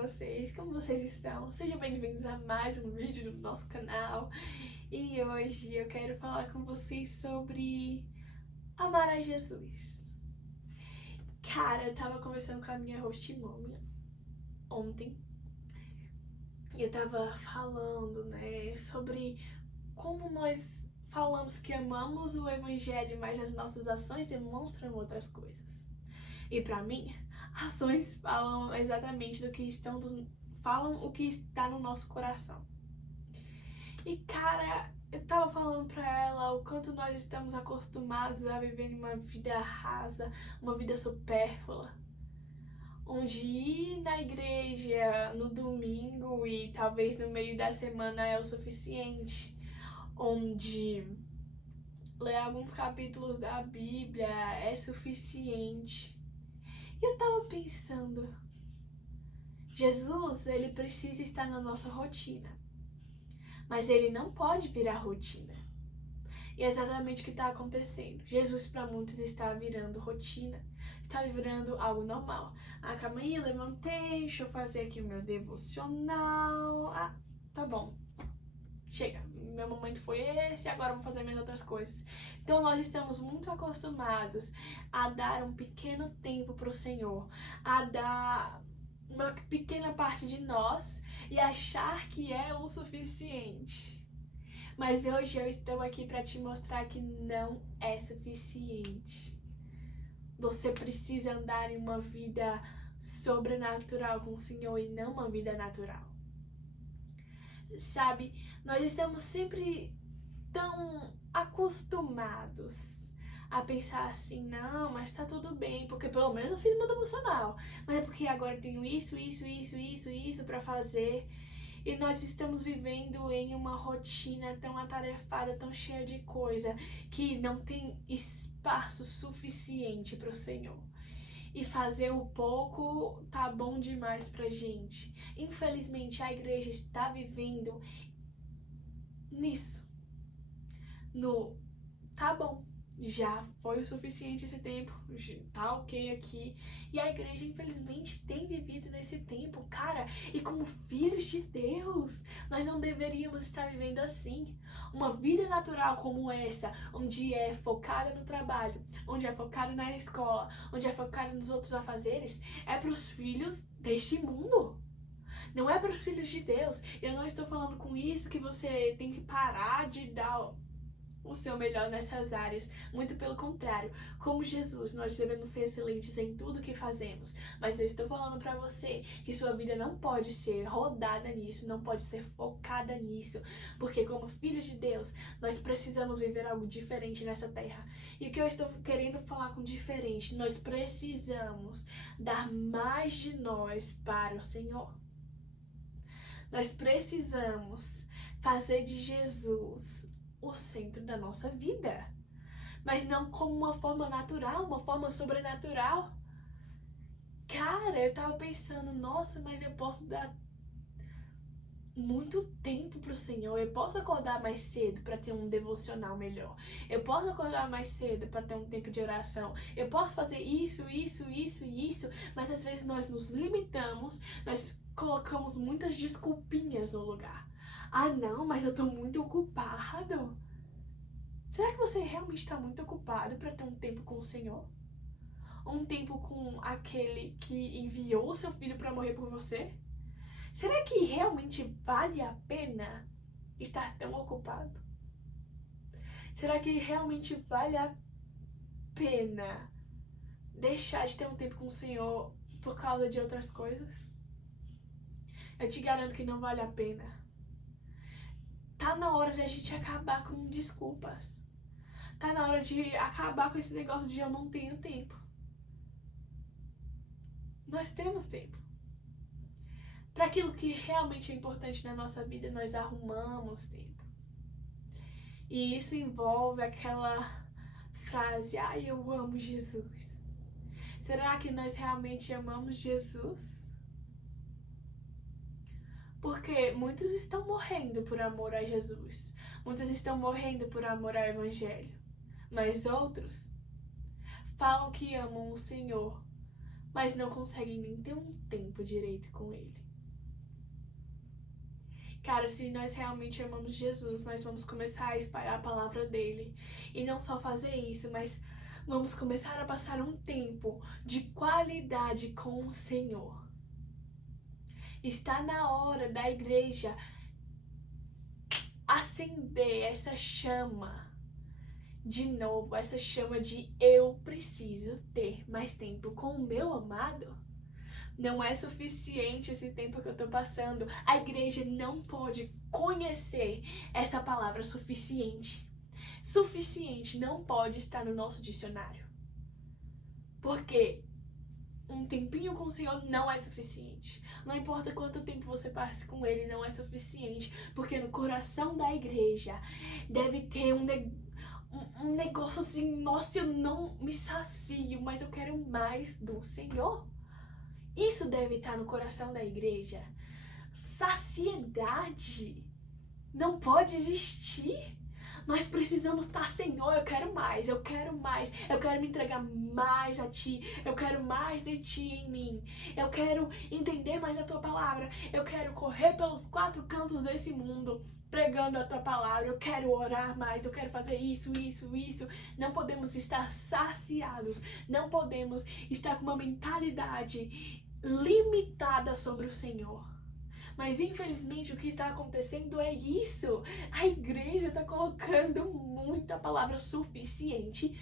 vocês? Como vocês estão? Sejam bem-vindos a mais um vídeo do nosso canal. E hoje eu quero falar com vocês sobre amar a Jesus. Cara, eu tava conversando com a minha host Mômia ontem. E eu tava falando, né, sobre como nós falamos que amamos o Evangelho, mas as nossas ações demonstram outras coisas. E pra mim, ações falam exatamente falam o que está no nosso coração. E cara, eu tava falando pra ela o quanto nós estamos acostumados a viver uma vida rasa, uma vida supérflua, onde ir na igreja no domingo e talvez no meio da semana é o suficiente, onde ler alguns capítulos da Bíblia é suficiente. E eu tava pensando, Jesus, ele precisa estar na nossa rotina, mas ele não pode virar rotina. E é exatamente o que está acontecendo. Jesus para muitos está virando rotina, está virando algo normal. Ah, calma aí, eu levantei, deixa eu fazer aqui o meu devocional. Ah, tá bom. Chega, meu momento foi esse, agora eu vou fazer minhas outras coisas. Então nós estamos muito acostumados a dar um pequeno tempo para o Senhor, a dar uma pequena parte de nós e achar que é o suficiente. Mas hoje eu estou aqui para te mostrar que não é suficiente. Você precisa andar em uma vida sobrenatural com o Senhor e não uma vida natural. Sabe, nós estamos sempre tão acostumados a pensar assim, não, mas tá tudo bem, porque pelo menos eu fiz meu devocional, mas é porque agora eu tenho isso pra fazer. E nós estamos vivendo em uma rotina tão atarefada, tão cheia de coisa, que não tem espaço suficiente pro Senhor. E fazer o pouco tá bom demais pra gente. Infelizmente, a igreja está vivendo nisso. Tá bom, já foi o suficiente esse tempo, tá ok aqui. E a igreja, infelizmente, tem vivido nesse tempo, cara. E como filhos de Deus, nós não deveríamos estar vivendo assim. Uma vida natural como essa, onde é focada no trabalho, onde é focada na escola, onde é focada nos outros afazeres, é para os filhos deste mundo. Não é para os filhos de Deus. Eu não estou falando com isso que você tem que parar de dar o seu melhor nessas áreas. Muito pelo contrário. Como Jesus, nós devemos ser excelentes em tudo que fazemos. Mas eu estou falando para você que sua vida não pode ser rodada nisso, não pode ser focada nisso. Porque como filhos de Deus, nós precisamos viver algo diferente nessa terra. E o que eu estou querendo falar com diferente? Nós precisamos dar mais de nós para o Senhor. Nós precisamos fazer de Jesus o centro da nossa vida, mas não como uma forma natural, uma forma sobrenatural. Cara, eu tava pensando, nossa, mas eu posso dar muito tempo pro Senhor. Eu posso acordar mais cedo para ter um devocional melhor. Eu posso acordar mais cedo para ter um tempo de oração. Eu posso fazer isso, mas às vezes nós nos limitamos, nós colocamos muitas desculpinhas no lugar. Ah, não, mas eu tô muito ocupado. Será que você realmente está muito ocupado para ter um tempo com o Senhor? Um tempo com aquele que enviou o seu filho para morrer por você? Será que realmente vale a pena estar tão ocupado? Será que realmente vale a pena deixar de ter um tempo com o Senhor por causa de outras coisas? Eu te garanto que não vale a pena. Tá na hora de a gente acabar com desculpas. Tá na hora de acabar com esse negócio de eu não tenho tempo. Nós temos tempo. Para aquilo que realmente é importante na nossa vida, nós arrumamos tempo. E isso envolve aquela frase, ai, eu amo Jesus. Será que nós realmente amamos Jesus? Porque muitos estão morrendo por amor a Jesus. Muitos estão morrendo por amor ao Evangelho. Mas outros falam que amam o Senhor, mas não conseguem nem ter um tempo direito com Ele. Cara, se nós realmente amamos Jesus, nós vamos começar a espalhar a palavra dele. E não só fazer isso, mas vamos começar a passar um tempo de qualidade com o Senhor. Está na hora da igreja acender essa chama de novo, essa chama de eu preciso ter mais tempo com o meu amado. Não é suficiente esse tempo que eu tô passando. A igreja não pode conhecer essa palavra suficiente. Suficiente não pode estar no nosso dicionário. Porque um tempinho com o Senhor não é suficiente. Não importa quanto tempo você passe com Ele, não é suficiente. Porque no coração da igreja deve ter um negócio assim, nossa, eu não me sacio, mas eu quero mais do Senhor. Isso deve estar no coração da igreja. Saciedade não pode existir. Nós precisamos estar, Senhor, eu quero mais, eu quero mais, eu quero me entregar mais a Ti, eu quero mais de Ti em mim, eu quero entender mais da Tua palavra, eu quero correr pelos 4 cantos desse mundo pregando a Tua palavra, eu quero orar mais, eu quero fazer isso. Não podemos estar saciados, não podemos estar com uma mentalidade limitada sobre o Senhor. Mas infelizmente o que está acontecendo é isso. A igreja está colocando muita palavra suficiente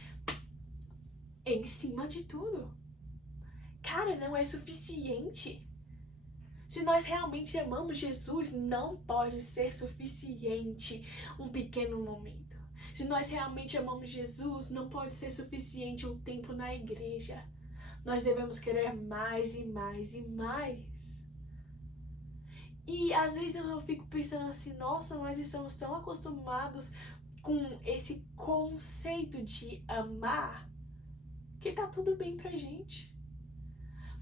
em cima de tudo. Cara, não é suficiente. Se nós realmente amamos Jesus, não pode ser suficiente um pequeno momento. Se nós realmente amamos Jesus, não pode ser suficiente um tempo na igreja. Nós devemos querer mais e mais e mais. E às vezes eu fico pensando assim, nossa, nós estamos tão acostumados com esse conceito de amar que tá tudo bem pra gente.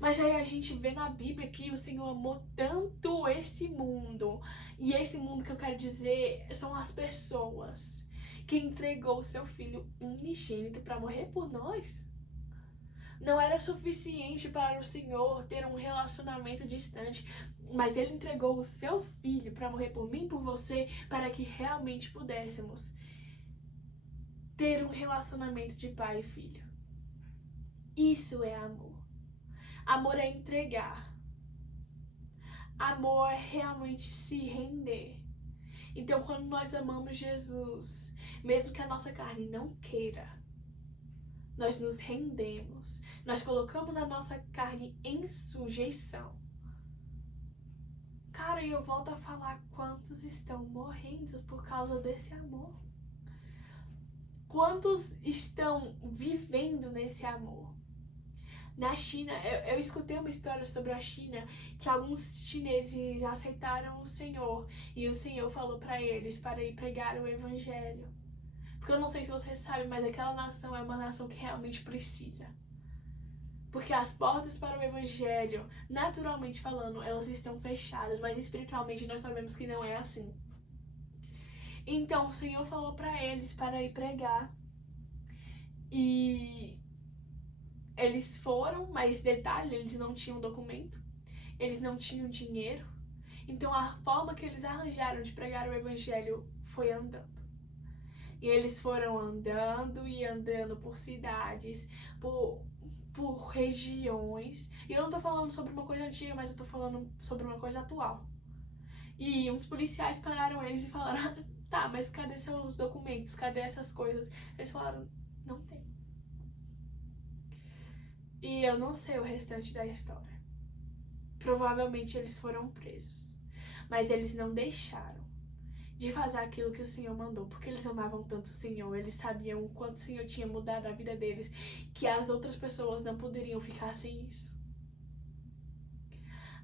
Mas aí a gente vê na Bíblia que o Senhor amou tanto esse mundo. E esse mundo que eu quero dizer são as pessoas que entregou o seu Filho unigênito para morrer por nós. Não era suficiente para o Senhor ter um relacionamento distante, mas Ele entregou o seu Filho para morrer por mim e por você, para que realmente pudéssemos ter um relacionamento de pai e filho. Isso é amor. Amor é entregar. Amor é realmente se render. Então, quando nós amamos Jesus, mesmo que a nossa carne não queira, nós nos rendemos. Nós colocamos a nossa carne em sujeição. Cara, e eu volto a falar, quantos estão morrendo por causa desse amor? Quantos estão vivendo nesse amor? Na China, eu escutei uma história sobre a China, que alguns chineses aceitaram o Senhor, e o Senhor falou para eles para ir pregar o Evangelho. Porque eu não sei se vocês sabem, mas aquela nação é uma nação que realmente precisa. Porque as portas para o Evangelho, naturalmente falando, elas estão fechadas, mas espiritualmente nós sabemos que não é assim. Então o Senhor falou para eles para ir pregar. E eles foram, mas detalhe, eles não tinham documento, eles não tinham dinheiro. Então a forma que eles arranjaram de pregar o Evangelho foi andando. E eles foram andando e andando por cidades, por regiões. E eu não tô falando sobre uma coisa antiga, mas eu tô falando sobre uma coisa atual. E uns policiais pararam eles e falaram, tá, mas cadê seus documentos? Cadê essas coisas? Eles falaram, não temos. E eu não sei o restante da história. Provavelmente eles foram presos. Mas eles não deixaram de fazer aquilo que o Senhor mandou, porque eles amavam tanto o Senhor, eles sabiam o quanto o Senhor tinha mudado a vida deles, que as outras pessoas não poderiam ficar sem isso.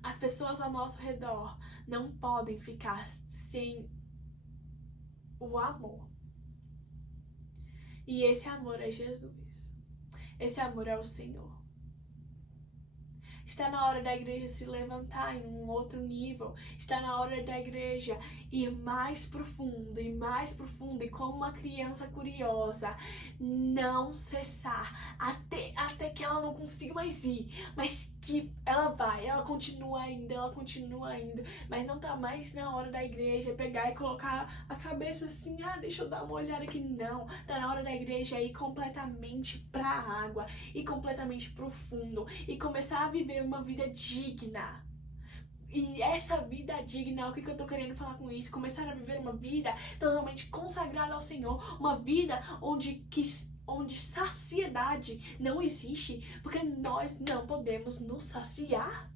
As pessoas ao nosso redor não podem ficar sem o amor. E esse amor é Jesus. Esse amor é o Senhor. Está na hora da igreja se levantar em um outro nível. Está na hora da igreja ir mais profundo e como uma criança curiosa, não cessar até que ela não consiga mais ir, mas que ela vai, ela continua indo, mas não tá mais na hora da igreja pegar e colocar a cabeça assim, deixa eu dar uma olhada aqui, não, tá na hora da igreja ir completamente pra água, ir completamente profundo e começar a viver uma vida digna. E essa vida digna, o que eu tô querendo falar com isso? Começar a viver uma vida totalmente consagrada ao Senhor, uma vida onde saciedade não existe, porque nós não podemos nos saciar.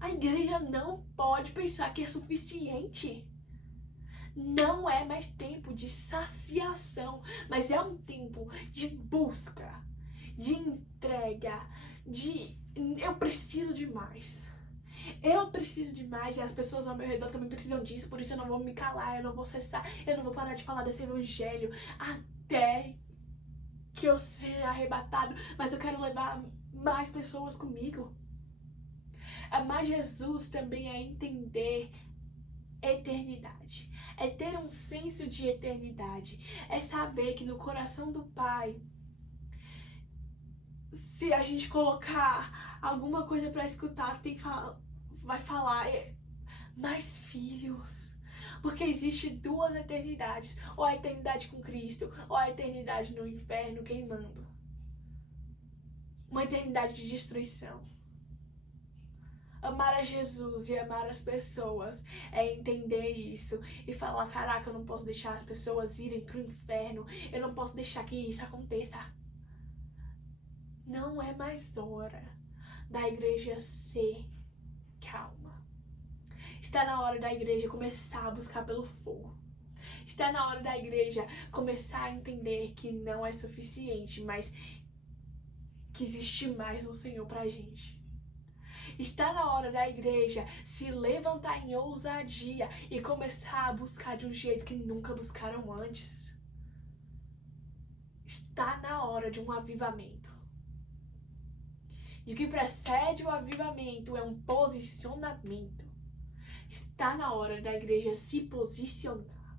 A igreja não pode pensar que é suficiente. Não é mais tempo de saciação, mas é um tempo de busca, de entrega, eu preciso de mais. Eu preciso de mais e as pessoas ao meu redor também precisam disso, por isso eu não vou me calar, eu não vou cessar, eu não vou parar de falar desse evangelho até que eu seja arrebatado, mas eu quero levar mais pessoas comigo. Amar Jesus também é entender eternidade, é ter um senso de eternidade, é saber que no coração do Pai, se a gente colocar alguma coisa pra escutar, vai falar mais filhos. Porque existe duas eternidades, ou a eternidade com Cristo, ou a eternidade no inferno queimando. Uma eternidade de destruição. Amar a Jesus e amar as pessoas é entender isso e falar, caraca, eu não posso deixar as pessoas irem pro inferno, eu não posso deixar que isso aconteça. Não é mais hora da igreja ser calma. Está na hora da igreja começar a buscar pelo fogo. Está na hora da igreja começar a entender que não é suficiente, mas que existe mais no Senhor pra gente. Está na hora da igreja se levantar em ousadia e começar a buscar de um jeito que nunca buscaram antes. Está na hora de um avivamento. E o que precede o avivamento é um posicionamento. Está na hora da igreja se posicionar.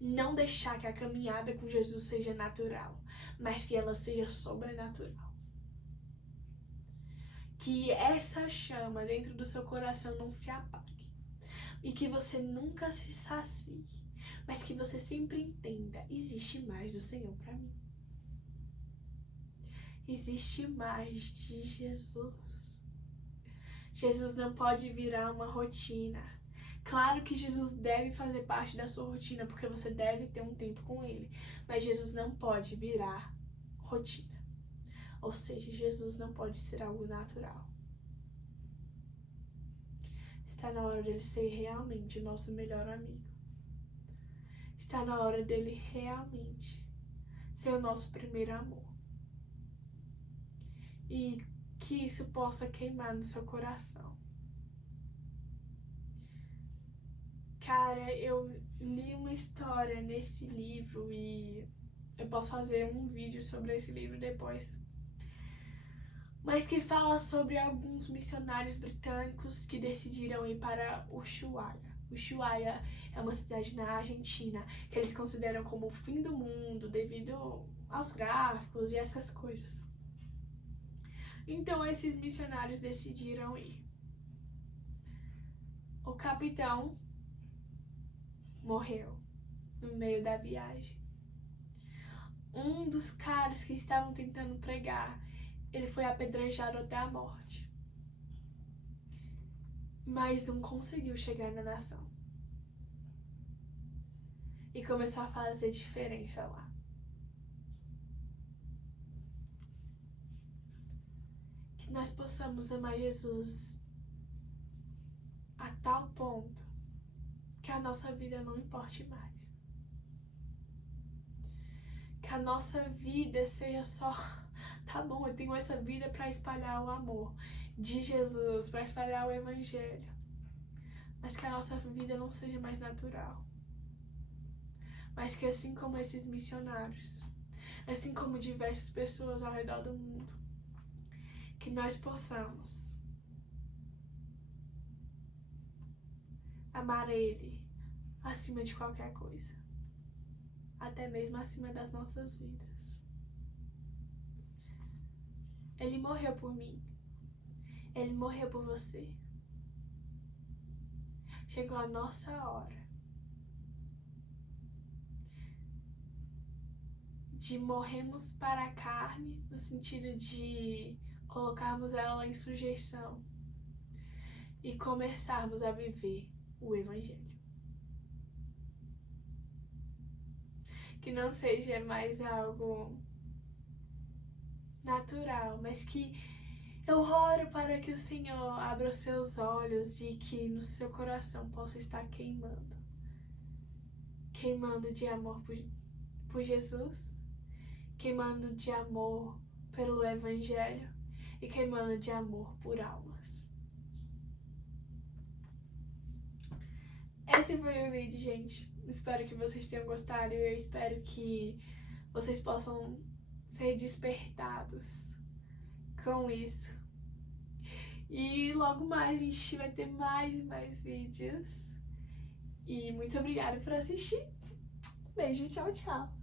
Não deixar que a caminhada com Jesus seja natural, mas que ela seja sobrenatural. Que essa chama dentro do seu coração não se apague. E que você nunca se sacie, mas que você sempre entenda, existe mais do Senhor para mim. Existe mais de Jesus. Jesus não pode virar uma rotina. Claro que Jesus deve fazer parte da sua rotina, porque você deve ter um tempo com Ele. Mas Jesus não pode virar rotina. Ou seja, Jesus não pode ser algo natural. Está na hora dele ser realmente o nosso melhor amigo. Está na hora dele realmente ser o nosso primeiro amor. E que isso possa queimar no seu coração. Cara, eu li uma história nesse livro e eu posso fazer um vídeo sobre esse livro depois. Mas que fala sobre alguns missionários britânicos que decidiram ir para Ushuaia. Ushuaia é uma cidade na Argentina que eles consideram como o fim do mundo devido aos gráficos e essas coisas. Então esses missionários decidiram ir. O capitão morreu no meio da viagem. Um dos caras que estavam tentando pregar, ele foi apedrejado até a morte. Mas um conseguiu chegar na nação. E começou a fazer diferença lá. Que nós possamos amar Jesus a tal ponto que a nossa vida não importe mais. Que a nossa vida seja só, tá bom, eu tenho essa vida para espalhar o amor de Jesus, para espalhar o evangelho. Mas que a nossa vida não seja mais natural. Mas que assim como esses missionários, assim como diversas pessoas ao redor do mundo, que nós possamos amar Ele acima de qualquer coisa, até mesmo acima das nossas vidas. Ele morreu por mim, Ele morreu por você. Chegou a nossa hora de morrermos para a carne, no sentido de colocarmos ela em sujeição e começarmos a viver o Evangelho. Que não seja mais algo natural, mas que eu oro para que o Senhor abra os seus olhos e que no seu coração possa estar queimando de amor por Jesus, queimando de amor pelo Evangelho e queimando de amor por almas. Esse foi o vídeo, gente. Espero que vocês tenham gostado e eu espero que vocês possam ser despertados com isso. E logo mais a gente vai ter mais e mais vídeos. E muito obrigada por assistir. Beijo, tchau, tchau.